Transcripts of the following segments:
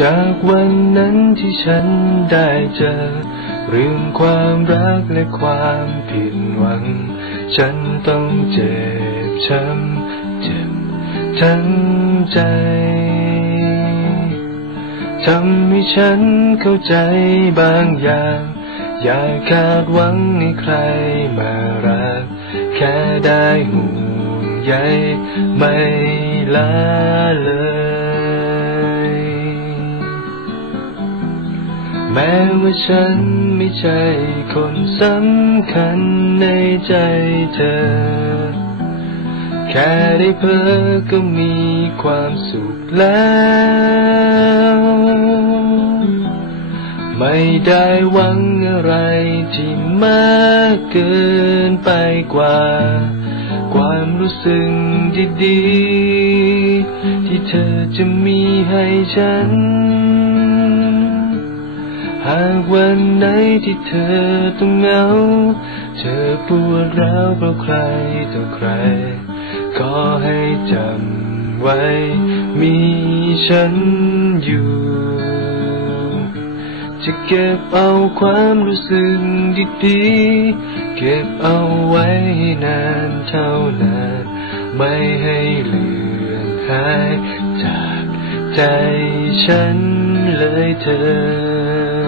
จากวันนั้นที่ฉันได้เจอ เรื่องความรักและความผิดหวัง ฉันต้องเจ็บช้ำเจ็บทั้งใจทำให้ฉันเข้าใจบางอย่าง อย่าคาดหวังให้ใครมารัก แค่ได้ห่วงใยไม่ละเลย แม้ว่าฉันไม่ใช่คนสำคัญในใจเธอ แค่ได้เพ้อก็มีความสุขแล้ว ไม่ได้หวังอะไรที่มากเกินไปกว่า ความรู้สึกดีๆที่เธอจะมีให้ฉัน หากวันไหนที่เธอต้องเหงา เธอปวดร้าวเพราะใครต่อใคร ขอให้จำไว้ มีฉันอยู่ จะเก็บเอาความรู้สึกดีๆ เก็บเอาไว้ให้นานเท่านาน ไม่ให้เลือนหายจากใจฉันเลยเธอ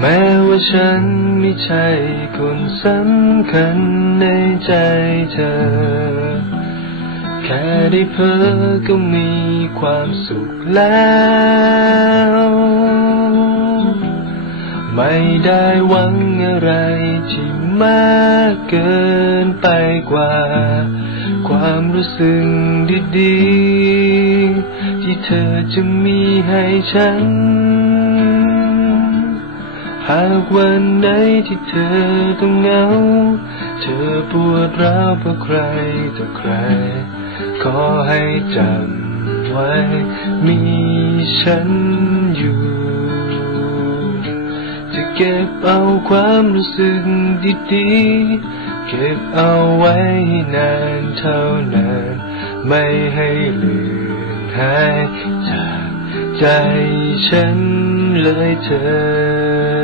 แม้ว่าฉันไม่ใช่คนสำคัญในใจเธอ แค่ได้เพ้อก็มีความสุขแล้ว ไม่ได้หวังอะไรที่มากเกินไปกว่า ความรู้สึกดีๆ ที่เธอจะมีให้ฉันากวันไหนที่เธอต้องเหงา เธอปวดร้าวเพราะใครต่อใคร ขอให้จำไว้ มีฉันอยู่ จะเก็บเอาความรู้สึกดีๆ เก็บเอาไว้นานเท่านาน ไม่ให้ลือนหายจากใจฉันเลยเธอ